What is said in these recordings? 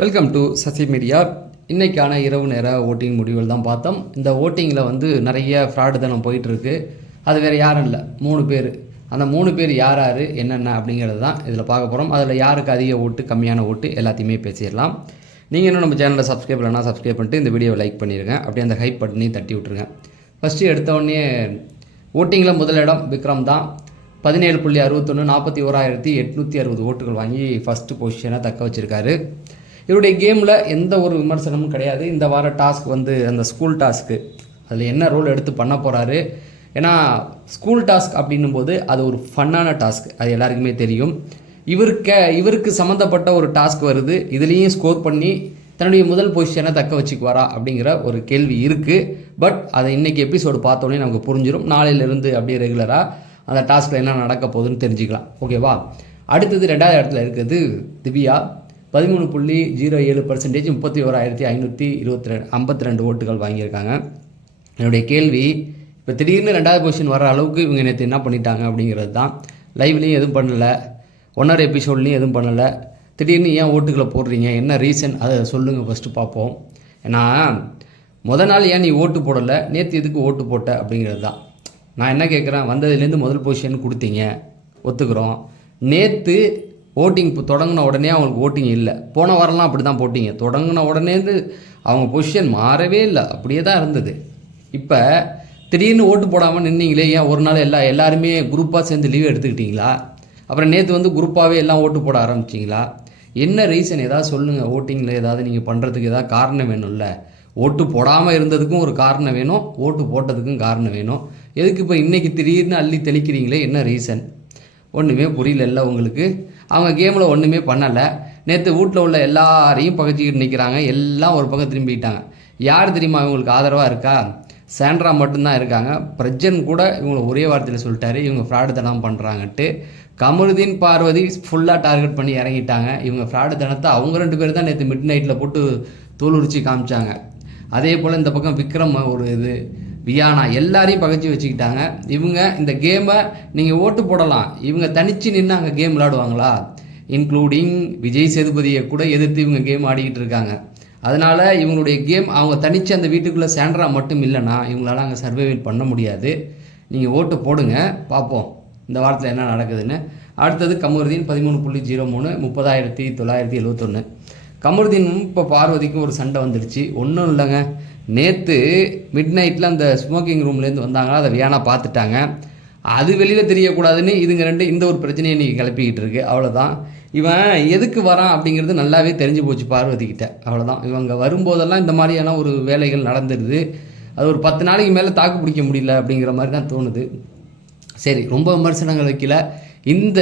Welcome to Sasi media இன்றைக்கான இரவு நேர ஓட்டிங் முடிவுகள் தான் பார்த்தோம். இந்த ஓட்டிங்கில் வந்து நிறைய ஃப்ராடு தனம் போயிட்டுருக்கு. அது வேறு யாரும் இல்லை. மூணு பேர். அந்த மூணு பேர் யார் யார் என்னென்ன அப்படிங்கிறது தான் இதில் பார்க்க போகிறோம் அதில் யாருக்கு அதிக ஓட்டு கம்மியான ஓட்டு எல்லாத்தையுமே பேசிடலாம். நீங்கள் இன்னும் நம்ம சேனலை சப்ஸ்கிரைப் இல்லைனா சப்ஸ்கிரைப் பண்ணிட்டு இந்த வீடியோவை லைக் பண்ணிடுங்க அப்படியே அந்த ஹைப் பட்டனையும் தட்டி விட்ருங்க ஃபஸ்ட்டு எடுத்தோடனே ஓட்டிங்கில் முதலிடம் விக்ரம் தான். பதினேழு புள்ளி அறுபத்தொன்று நாற்பத்தி ஓராயிரத்தி எட்நூற்றி அறுபது ஓட்டுகள் வாங்கி ஃபஸ்ட்டு பொசிஷனை தக்க வச்சுருக்காரு. இவருடைய கேமில் எந்த ஒரு விமர்சனமும் கிடையாது. இந்த வார டாஸ்க் வந்து அந்த ஸ்கூல் டாஸ்க்கு அதில் என்ன ரோல் எடுத்து பண்ண போகிறாரு ஏன்னா ஸ்கூல் டாஸ்க் அப்படின்னும் போது அது ஒரு ஃபன்னான டாஸ்க். அது எல்லாருக்குமே தெரியும். இவருக்க இவருக்கு சம்மந்தப்பட்ட ஒரு டாஸ்க் வருது. இதுலேயும் ஸ்கோர் பண்ணி தன்னுடைய முதல் பொசிஷனை தக்க வச்சுக்குவாரா அப்படிங்கிற ஒரு கேள்வி இருக்குது பட் அதை இன்றைக்கி எபிசோடு பார்த்தோன்னே நமக்கு புரிஞ்சிடும் நாளையிலேருந்து அப்படியே ரெகுலராக அந்த டாஸ்கில் என்ன நடக்க போகுதுன்னு தெரிஞ்சுக்கலாம். ஓகேவா? அடுத்தது ரெண்டாவது இடத்துல இருக்கிறது திவ்யா. பதிமூணு புள்ளி ஜீரோ ஏழு பர்சன்டேஜ் முப்பத்தி ஓராயிரத்தி ஐநூற்றி இருபத்தி ரெண்டு ஐம்பத்தி ரெண்டு ஓட்டுகள் வாங்கியிருக்காங்க. என்னுடைய கேள்வி இப்போ திடீர்னு ரெண்டாவது பொசிஷன் வர அளவுக்கு இவங்க நேற்று என்ன பண்ணிட்டாங்க அப்படிங்கிறது தான். லைவ்லேயும் எதுவும் பண்ணலை. ஒன்றரை எபிசோட்லேயும் எதுவும் பண்ணலை. திடீர்னு ஏன் ஓட்டுகளை போடுறீங்க? என்ன ரீசன் அதை சொல்லுங்கள் ஃபஸ்ட்டு பார்ப்போம். ஏன்னா முத நாள் ஏன் நீ ஓட்டு போடலை? நேற்று எதுக்கு ஓட்டு போட்ட அப்படிங்கிறது தான். நான் என்ன கேட்குறேன் வந்ததுலேருந்து முதல் பொசிஷன் கொடுத்தீங்க. ஒத்துக்கிறோம். நேற்று ஓட்டிங் இப்போ தொடங்கின உடனே அவங்களுக்கு ஓட்டிங் இல்லை. போன வாரம்லாம் அப்படி தான் போட்டிங்க. தொடங்கின உடனேந்து அவங்க பொசிஷன் மாறவே இல்லை. அப்படியே தான் இருந்தது. இப்போ திடீர்னு ஓட்டு போடாமல் நின்னீங்களே ஏன் ஒரு நாள் எல்லா எல்லாருமே குரூப்பாக சேர்ந்து லீவ் எடுத்துக்கிட்டீங்களா? அப்புறம் நேற்று வந்து குரூப்பாகவே எல்லாம் ஓட்டு போட ஆரம்பிச்சிங்களா? என்ன ரீசன் ஏதாவது சொல்லுங்கள் ஓட்டிங்கில் ஏதாவது நீங்கள் பண்ணுறதுக்கு ஏதாவது காரணம் வேணும்ல. ஓட்டு போடாமல் இருந்ததுக்கும் ஒரு காரணம் வேணும். ஓட்டு போட்டதுக்கும் காரணம் வேணும். எதுக்கு இப்போ இன்றைக்கி திடீர்னு அள்ளி தெளிக்கிறீங்களே? என்ன ரீசன் ஒன்றுமே புரியல உங்களுக்கு. அவங்க கேமில் ஒன்றுமே பண்ணலை. நேற்று வீட்டில் உள்ள எல்லாரையும் பகச்சிக்கிட்டு நிற்கிறாங்க எல்லாம் ஒரு பக்கம் திரும்பிக்கிட்டாங்க யார் தெரியுமா இவங்களுக்கு ஆதரவாக இருக்கா? சாண்ட்ரா மட்டும்தான் இருக்காங்க. பிரஜன் கூட இவங்களை ஒரே வார்த்தையில் சொல்லிட்டாரு. இவங்க ஃப்ராடு தனம் பண்ணுறாங்கன்ட்டு கமருதீன் பார்வதி ஃபுல்லாக டார்கெட் பண்ணி இறங்கிட்டாங்க. இவங்க ஃப்ராடு தனத்தை அவங்க ரெண்டு பேர் தான் நேற்று மிட் நைட்டில் போட்டு தோல் உரிச்சு காமிச்சாங்க. அதே போல் இந்த பக்கம் விக்ரம் ஒரு இது வியானா எல்லாரையும் பகைச்சி வச்சுக்கிட்டாங்க. இவங்க இந்த கேமை நீங்கள் ஓட்டு போடலாம். இவங்க தனித்து நின்று அங்கே கேம் விளாடுவாங்களா இன்க்ளூடிங் விஜய் சேதுபதியை கூட எதிர்த்து இவங்க கேம் ஆடிக்கிட்டு இருக்காங்க. அதனால் இவங்களுடைய கேம் அவங்க தனித்து அந்த வீட்டுக்குள்ளே சேண்ட்ரா மட்டும் இல்லைன்னா இவங்களால அங்கே சர்வைவல் பண்ண முடியாது. நீங்கள் ஓட்டு போடுங்க. பார்ப்போம். இந்த வாரத்தில் என்ன நடக்குதுன்னு. அடுத்தது கமருதீன் பதிமூணு புள்ளி ஜீரோ மூணு முப்பதாயிரத்தி தொள்ளாயிரத்தி எழுவத்தொன்று கமருதீனும் இப்போ பார்வதிக்கும் ஒரு சண்டை வந்துடுச்சு. ஒன்றும் இல்லைங்க. நேற்று மிட் நைட்டில் அந்த ஸ்மோக்கிங் ரூம்லேருந்து வந்தாங்களா அதை வியானா பார்த்துட்டாங்க. அது வெளியில் தெரியக்கூடாதுன்னு இதுங்க ரெண்டு இந்த ஒரு பிரச்சனையை இன்றைக்கி கிளப்பிக்கிட்டு இருக்கு. அவ்வளோதான் இவன் எதுக்கு வரான் அப்படிங்கிறது நல்லாவே தெரிஞ்சு போச்சு பார்வதிக்கிட்ட அவ்வளோதான் இவங்க வரும்போதெல்லாம் இந்த மாதிரியான ஒரு வேலைகள் நடந்துடுது அது ஒரு பத்து நாளைக்கு மேலே தாக்கு பிடிக்க முடியல அப்படிங்கிற மாதிரி தான் தோணுது. சரி ரொம்ப விமர்சனங்கள் வைக்கல. இந்த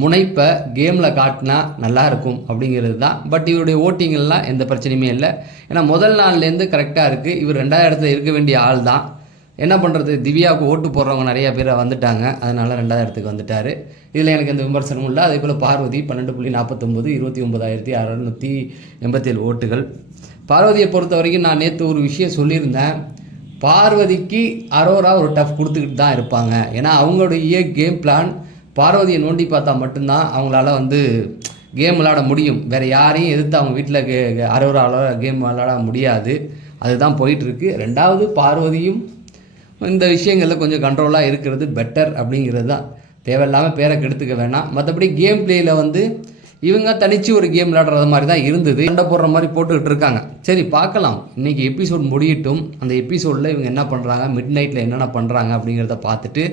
முனைப்பை கேமில் காட்டினா நல்லாயிருக்கும் அப்படிங்கிறது தான். பட் இவருடைய ஓட்டிங்கெல்லாம் எந்த பிரச்சனையுமே இல்லை. ஏன்னா முதல் நாள்லேருந்து கரெக்டாக இருக்குது இவர் ரெண்டாவது இடத்துல இருக்க வேண்டிய ஆள் தான். என்ன பண்ணுறது திவ்யாவுக்கு ஓட்டு போடுறவங்க நிறையா பேர் வந்துட்டாங்க. அதனால் ரெண்டாவது இடத்துக்கு வந்துட்டார். இதில் எனக்கு எந்த விமர்சனமும் இல்லை. அதே போல் பார்வதி பன்னெண்டு புள்ளி நாற்பத்தொம்போது இருபத்தி ஒம்பதாயிரத்தி அறநூற்றி எண்பத்தேழு ஓட்டுகள். பார்வதியை பொறுத்த வரைக்கும் நான் நேற்று ஒரு விஷயம் சொல்லியிருந்தேன். பார்வதிக்கு அரோரா ஒரு டஃப் கொடுத்துக்கிட்டு தான் இருப்பாங்க. ஏன்னா அவங்களுடைய கேம் பிளான் பார்வதியை நோண்டி பார்த்தா மட்டும்தான் அவங்களால வந்து கேம் விளாட முடியும். வேறு யாரையும் எதிர்த்து அவங்க வீட்டில் கே அரோராவில் கேம் விளாட முடியாது. அதுதான் போயிட்டுருக்கு. ரெண்டாவது பார்வதியும் இந்த விஷயங்களில் கொஞ்சம் கண்ட்ரோலாக இருக்கிறது பெட்டர் அப்படிங்கிறது தான். தேவையில்லாமல் பேரை கெடுத்துக்க வேணாம். மற்றபடி கேம் பிளேயில் வந்து இவங்க தனிச்சு ஒரு கேம் விளையாடுறது மாதிரி தான் இருந்தது. சண்டை போடுற மாதிரி போட்டுக்கிட்டு இருக்காங்க. சரி பார்க்கலாம். இன்றைக்கி எபிசோட் முடியட்டும். அந்த எபிசோடில் இவங்க என்ன பண்ணுறாங்க மிட் நைட்டில் என்னென்ன பண்ணுறாங்க அப்படிங்கிறத பார்த்துட்டு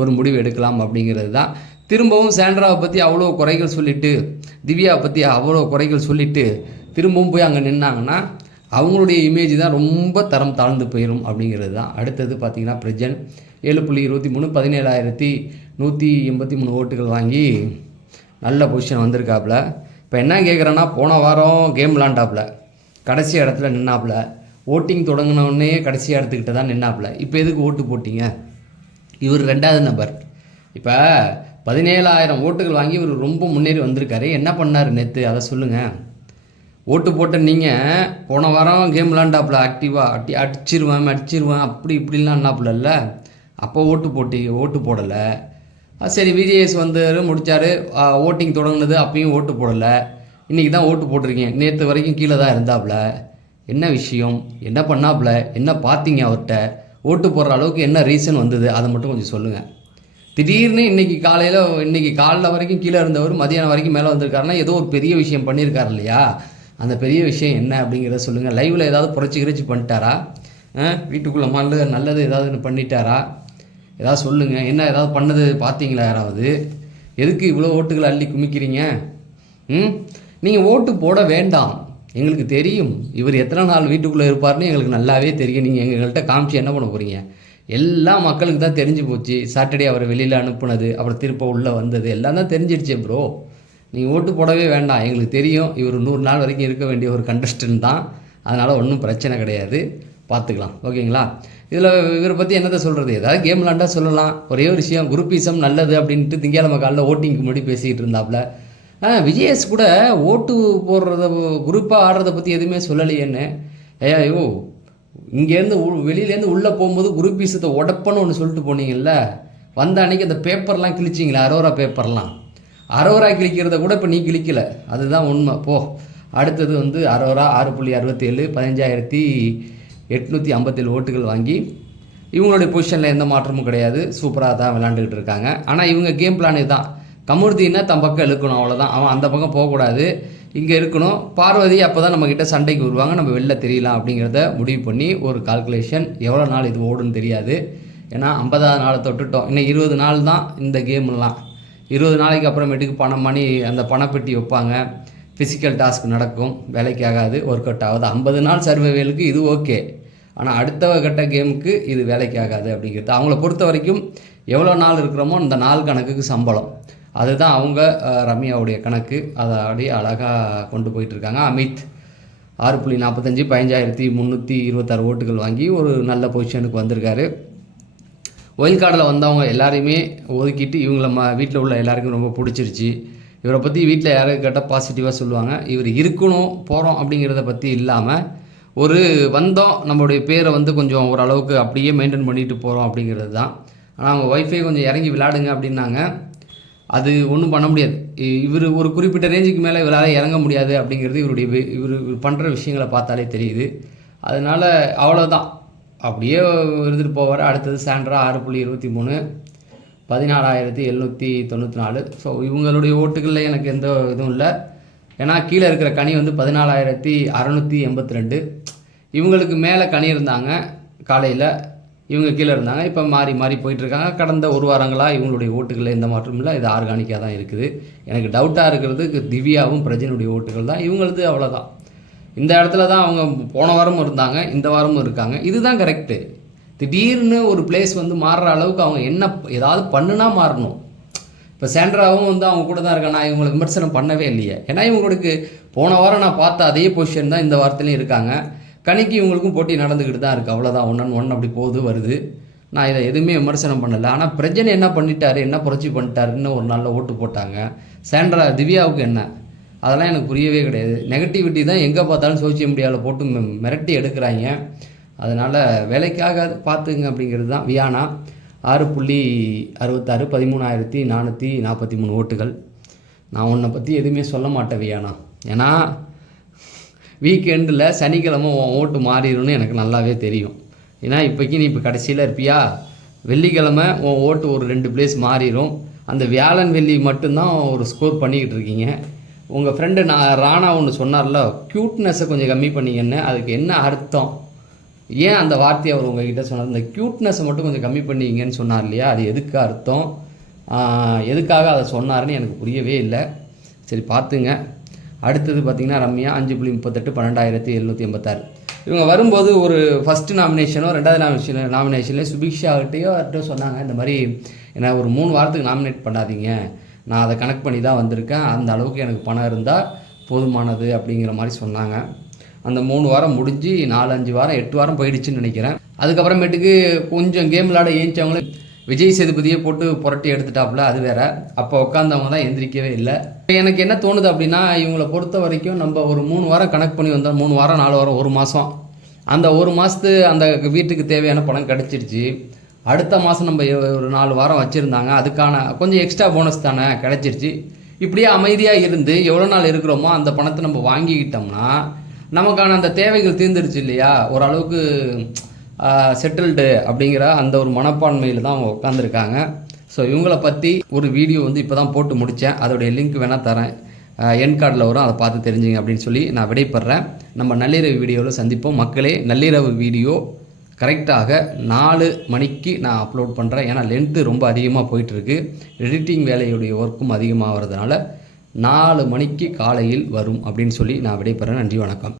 ஒரு முடிவு எடுக்கலாம் அப்படிங்கிறது தான். திரும்பவும் சாண்ட்ராவை பற்றி அவ்வளோ குறைகள் சொல்லிவிட்டு திவ்யாவை பற்றி அவ்வளோ குறைகள் சொல்லிவிட்டு திரும்பவும் போய் அங்கே நின்னாங்கன்னா அவங்களுடைய இமேஜ் தான் ரொம்ப தரம் தாழ்ந்து போயிடும் அப்படிங்கிறது தான். அடுத்தது பார்த்திங்கன்னா பிரஜன். ஏழு புள்ளி இருபத்தி மூணு பதினேழாயிரத்தி நூற்றி எண்பத்தி மூணு ஓட்டுகள் வாங்கி நல்ல பொசிஷன் வந்திருக்காப்புல. இப்போ என்ன கேட்குறேன்னா போன வாரம் கேம் விளாண்டாப்புல. கடைசி இடத்துல நின்னாப்புல. ஓட்டிங் தொடங்கினோடனே கடைசி இடத்துக்கிட்ட தான் நின்னாப்புல. இப்போ எதுக்கு ஓட்டு போட்டிங்க? இவர் ரெண்டாவது நபர். இப்போ பதினேழாயிரம் ஓட்டுகள் வாங்கி இவர் ரொம்ப முன்னேறி வந்திருக்காரு. என்ன பண்ணார் நேற்று அதை சொல்லுங்கள் ஓட்டு போட்ட நீங்கள் போன வாரம் கேம் விளாண்டாப்புல ஆக்டிவாக அடி அடிச்சிருவேன் அடிச்சிருவேன் அப்படி இப்படிலாம் என்னாப்புல அப்போ ஓட்டு போட்டி ஓட்டு போடலை. சரி விஜிஎஸ் வந்து முடித்தார் ஓட்டிங் தொடங்கினது அப்பயும் ஓட்டு போடலை. இன்றைக்கி தான் ஓட்டு போட்டிருக்கீங்க. நேற்று வரைக்கும் கீழே தான் இருந்தாப்புல. என்ன விஷயம்? என்ன பண்ணாப்புல? என்ன பார்த்தீங்க அவர்கிட்ட? ஓட்டு போடுற அளவுக்கு என்ன ரீசன் வந்தது அதை மட்டும் கொஞ்சம் சொல்லுங்கள் திடீர்னு இன்றைக்கி காலையில் இன்னைக்கு காலைல வரைக்கும் கீழே இருந்தவர் மதியானம் வரைக்கும் மேலே வந்திருக்காருன்னா ஏதோ ஒரு பெரிய விஷயம் பண்ணியிருக்காரு இல்லையா? அந்த பெரிய விஷயம் என்ன அப்படிங்கிறத சொல்லுங்கள் லைவில் ஏதாவது புரட்சி கிரச்சி பண்ணிட்டாரா? ஆ, வீட்டுக்குள்ள நல்லது நல்லது ஏதாவது பண்ணிட்டாரா? ஏதாவது சொல்லுங்கள் என்ன ஏதாவது பண்ணது பார்த்தீங்களா யாராவது? எதுக்கு இவ்வளோ ஓட்டுகளை அள்ளி குமிக்கிறீங்க? ம்? நீங்கள் ஓட்டு போட வேண்டாம். எங்களுக்கு தெரியும். இவர் எத்தனை நாள் வீட்டுக்குள்ளே இருப்பார்னு எங்களுக்கு நல்லாவே தெரியும். நீங்கள் எங்கள்கிட்ட காமிச்சு என்ன பண்ண போகிறீங்க எல்லா மக்களுக்கு தான் தெரிஞ்சு போச்சு. சாட்டர்டே அவரை வெளியில் அனுப்புனது அப்புறம் திருப்ப உள்ளே வந்தது எல்லாம் தான் தெரிஞ்சிடுச்சே ப்ரோ நீங்கள் ஓட்டு போடவே வேண்டாம். எங்களுக்கு தெரியும். இவர் நூறு நாள் வரைக்கும் இருக்க வேண்டிய ஒரு கண்டஸ்டன்ட் தான். அதனால் ஒன்றும் பிரச்சனை கிடையாது. பார்த்துக்கலாம். ஓகேங்களா? இதில் இவரை பற்றி என்னதான் சொல்கிறது ஏதாவது கேம் விளாண்டா சொல்லலாம். ஒரே ஒரு விஷயம் குரூப்பிசம் நல்லது அப்படின்ட்டு திங்கக்கிழமை மக்களில் ஓட்டிங்க்கு முன்னாடி பேசிக்கிட்டு இருந்தாப்புல ஆனால் விஜயஸ் கூட ஓட்டு போடுறத குரூப்பாக ஆடுறத பற்றி எதுவுமே சொல்லலையேன்னு. ஐயா ஐயோ இங்கேருந்து வெளியிலேருந்து உள்ளே போகும்போது குரூப்பீசத்தை உடப்பன்னு ஒன்று சொல்லிட்டு போனீங்கல்ல. வந்த அன்னைக்கு அந்த பேப்பர்லாம் கிழிச்சிங்களே அரோரா பேப்பர்லாம். அரோரா கிழிக்கிறத கூட இப்போ நீ கிழிக்கல. அதுதான் உண்மை. போ. அடுத்தது வந்து அரோரா ஆறு புள்ளி அறுபத்தேழு பதினஞ்சாயிரத்தி எட்நூற்றி ஐம்பத்தேழு ஓட்டுகள் வாங்கி இவங்களுடைய பொசிஷனில் எந்த மாற்றமும் கிடையாது. சூப்பராக தான் விளாண்டுக்கிட்டு இருக்காங்க. ஆனால் இவங்க கேம் பிளான் இதுதான். கமுர்தின்னா தன் பக்கம் இழுக்கணும் அவ்வளோதான் அவன் அந்த பக்கம் போகக்கூடாது. இங்கே இருக்கணும். பார்வதி அப்போ தான் நம்மக்கிட்ட சண்டைக்கு வருவாங்க. நம்ம வெளில தெரியலாம் அப்படிங்கிறத முடிவு பண்ணி ஒரு கால்குலேஷன் எவ்வளோ நாள் இது ஓடுன்னு தெரியாது. ஏன்னா ஐம்பதாவது நாளை தொட்டுட்டோம். இன்னும் இருபது நாள் தான் இந்த கேம்லாம். இருபது நாளைக்கு அப்புறமேட்டுக்கு பணம் பண்ணி அந்த பணப்பெட்டி வைப்பாங்க. ஃபிசிக்கல் டாஸ்க் நடக்கும். வேலைக்கு ஆகாது. ஒர்க் அவுட் ஆகாது. ஐம்பது நாள் சர்வைவேலுக்கு இது ஓகே ஆனால் அடுத்த கட்ட கேமுக்கு இது வேலைக்கு ஆகாது அப்படிங்கிறது. அவங்கள பொறுத்த வரைக்கும் எவ்வளோ நாள் இருக்கிறோமோ அந்த நாள் கணக்குக்கு சம்பளம். அதுதான் அவங்க ரம்யாவுடைய கணக்கு. அதை அப்படியே அழகாக கொண்டு போயிட்டுருக்காங்க. அமித் ஆறு புள்ளி நாற்பத்தஞ்சு பதினஞ்சாயிரத்தி முந்நூற்றி இருபத்தாறு ஓட்டுகள் வாங்கி ஒரு நல்ல பொசிஷனுக்கு வந்திருக்காரு. ஒயில் கார்டில் வந்தவங்க எல்லாரையுமே ஒதுக்கிட்டு இவங்கள ம வீட்டில் உள்ள எல்லாருக்கும் ரொம்ப பிடிச்சிருச்சு. இவரை பற்றி வீட்டில் யாரும் கேட்டால் பாசிட்டிவாக சொல்லுவாங்க. இவர் இருக்கணும் போகிறோம் அப்படிங்கிறத பற்றி இல்லாமல் ஒரு வந்தோம் நம்மளுடைய பேரை வந்து கொஞ்சம் ஓரளவுக்கு அப்படியே மெயின்டைன் பண்ணிட்டு போகிறோம் அப்படிங்கிறது தான். ஆனால் அவங்க ஒய்ஃபை கொஞ்சம் இறங்கி விளையாடுங்க அப்படின்னாங்க. அது ஒன்றும் பண்ண முடியாது. இவர் ஒரு குறிப்பிட்ட ரேஞ்சுக்கு மேலே இவரால் இறங்க முடியாது அப்படிங்கிறது இவருடைய இவர் இவர் பண்ணுற விஷயங்களை பார்த்தாலே தெரியுது. அதனால் அவ்வளோதான் அப்படியே இருந்துட்டு போவார். அடுத்தது சாண்ட்ரா ஆறு புள்ளி இருபத்தி மூணு பதினாலாயிரத்தி எழுநூற்றி தொண்ணூற்றி நாலு. ஸோ இவங்களுடைய ஓட்டுகளில் எனக்கு எந்த இதுவும் இல்லை. ஏன்னா கீழே இருக்கிற கனி வந்து பதினாலாயிரத்தி அறநூற்றி எண்பத்தி ரெண்டு. இவங்களுக்கு மேலே கனி இருந்தாங்க காலையில். இவங்க கீழே இருந்தாங்க. இப்போ மாறி மாறி போயிட்டுருக்காங்க. கடந்த ஒரு வாரங்களாக இவங்களுடைய ஓட்டுகளில் எந்த மாற்றமும் இல்லை. இது ஆர்கானிக்காக தான் இருக்குது. எனக்கு டவுட்டாக இருக்கிறது திவ்யாவும் பிரஜனுடைய ஓட்டுகள் தான். இவங்களது அவ்வளோதான் இந்த இடத்துல தான் அவங்க போன வாரமும் இருந்தாங்க. இந்த வாரமும் இருக்காங்க. இதுதான் கரெக்டு திடீர்னு ஒரு பிளேஸ் வந்து மாறுற அளவுக்கு அவங்க என்ன ஏதாவது பண்ணுனா மாறணும். இப்போ சாண்ட்ராவும் வந்து அவங்க கூட தான் இருக்கேன்? நான் இவங்களை விமர்சனம் பண்ணவே இல்லையே. ஏன்னா இவங்களுக்கு போன வாரம் நான் பார்த்த அதே பொசிஷன் தான் இந்த வாரத்துலையும் இருக்காங்க. கணிக்கு இவங்களுக்கும் போட்டி நடந்துக்கிட்டு தான் இருக்குது அவ்வளோதான் ஒன் ஒன் அப்படி போகுது வருது. நான் இதை எதுவுமே விமர்சனம் பண்ணலை. ஆனால் பிரஜனை என்ன பண்ணிட்டாரு என்ன புரட்சி பண்ணிட்டாருன்னு ஒரு நாளில் ஓட்டு போட்டாங்க. சாண்ட்ரா திவ்யாவுக்கு என்ன? அதெல்லாம் எனக்கு புரியவே கிடையாது. நெகட்டிவிட்டி தான் எங்கே பார்த்தாலும் சோசியல் மீடியாவில் போட்டு மிரட்டி எடுக்கிறாங்க. அதனால் வேலைக்காக பார்த்துங்க அப்படிங்கிறது தான் வியானா. ஆறு புள்ளி அறுபத்தாறு பதிமூணாயிரத்தி நானூற்றி நாற்பத்தி மூணு ஓட்டுகள். நான் உன்னை பற்றி எதுவுமே சொல்ல மாட்டேன் வியானா. ஏன்னா வீக்கெண்டில் சனிக்கிழமை உன் ஓட்டு மாறிடும்னு எனக்கு நல்லாவே தெரியும். ஏன்னா இப்போக்கி நீ இப்போ கடைசியில் இருப்பியா? வெள்ளிக்கிழமை உன் ஓட்டு ஒரு ரெண்டு பிளேஸ் மாறிடும். அந்த வியாழன் வெள்ளி மட்டும்தான் ஒரு ஸ்கோர் பண்ணிக்கிட்டு இருக்கீங்க. உங்கள் ஃப்ரெண்டு நான் ராணா ஒன்று சொன்னார்ல க்யூட்னஸை கொஞ்சம் கம்மி பண்ணீங்கன்னு அதுக்கு என்ன அர்த்தம்? ஏன் அந்த வார்த்தையை அவர் உங்ககிட்ட சொன்னார்? இந்த க்யூட்னஸை மட்டும் கொஞ்சம் கம்மி பண்ணீங்கன்னு சொன்னார் இல்லையா? அது எதுக்கு அர்த்தம்? எதுக்காக அதை சொன்னார்னு எனக்கு புரியவே இல்லை. சரி பார்த்துங்க. அடுத்தது பார்த்திங்கன்னா ரம்யா அஞ்சு புள்ளி முப்பத்தெட்டு பன்னெண்டாயிரத்தி எழுநூற்றி எண்பத்தாறு. இவங்க வரும்போது ஒரு ஃபஸ்ட்டு நாமினேஷனோ ரெண்டாவது நாமினேஷன் நாமினேஷன்லேயே சுபிக்ஷாகிட்டையோ அவர்கிட்ட சொன்னாங்க இந்த மாதிரி என்ன ஒரு மூணு வாரத்துக்கு நாமினேட் பண்ணாதீங்க. நான் அதை கனெக்ட் பண்ணி தான் வந்திருக்கேன். அந்த அளவுக்கு எனக்கு பணம் இருந்தால் போதுமானது அப்படிங்கிற மாதிரி சொன்னாங்க. அந்த மூணு வாரம் முடிஞ்சு நாலு அஞ்சு வாரம் எட்டு வாரம் போயிடுச்சுன்னு நினைக்கிறேன். அதுக்கப்புறமேட்டுக்கு கொஞ்சம் கேம் விளாட ஏஞ்சவங்களே விஜய் சேதுபதியை போட்டு புரட்டி எடுத்துட்டாப்புல அது வேற. அப்போ உட்காந்தவங்க தான் எந்திரிக்கவே இல்லை. எனக்கு என்ன தோணுது அப்படின்னா இவங்களை பொறுத்த வரைக்கும் நம்ம ஒரு மூணு வாரம் கணக்கு பண்ணி வந்தோம் மூணு வாரம் நாலு வாரம் ஒரு மாதம் அந்த ஒரு மாதத்து அந்த வீட்டுக்கு தேவையான பணம் கிடச்சிருச்சு. அடுத்த மாதம் நம்ம ஒரு நாலு வாரம் வச்சுருந்தாங்க. அதுக்கான கொஞ்சம் எக்ஸ்ட்ரா போனஸ் தானே கிடச்சிருச்சு. இப்படியே அமைதியாக இருந்து எவ்வளோ நாள் இருக்கிறோமோ அந்த பணத்தை நம்ம வாங்கிக்கிட்டோம்னா நமக்கான அந்த தேவைகள் தீர்ந்துருச்சு இல்லையா? ஓரளவுக்கு செட்டில்டு அப்படிங்கிற அந்த ஒரு மனப்பான்மையில் தான் அவங்க உட்காந்துருக்காங்க ஸோ இவங்கள பற்றி ஒரு வீடியோ வந்து இப்போ தான் போட்டு முடித்தேன் அதோடைய லிங்க் வேணால் தரேன். என் கார்டில் வரும். அதை பார்த்து தெரிஞ்சுங்க அப்படின்னு சொல்லி நான் விடைபெறேன் நம்ம நள்ளிரவு வீடியோவில் சந்திப்போம். மக்களே நள்ளிரவு வீடியோ கரெக்டாக நாலு மணிக்கு நான் அப்லோட் பண்ணுறேன் ஏன்னா லென்த்து ரொம்ப அதிகமாக போயிட்டுருக்கு. எடிட்டிங் வேலையுடைய ஒர்க்கும் அதிகமாகிறதுனால நாலு மணிக்கு காலையில் வரும் அப்படின்னு சொல்லி நான் விடைபெறேன் நன்றி வணக்கம்.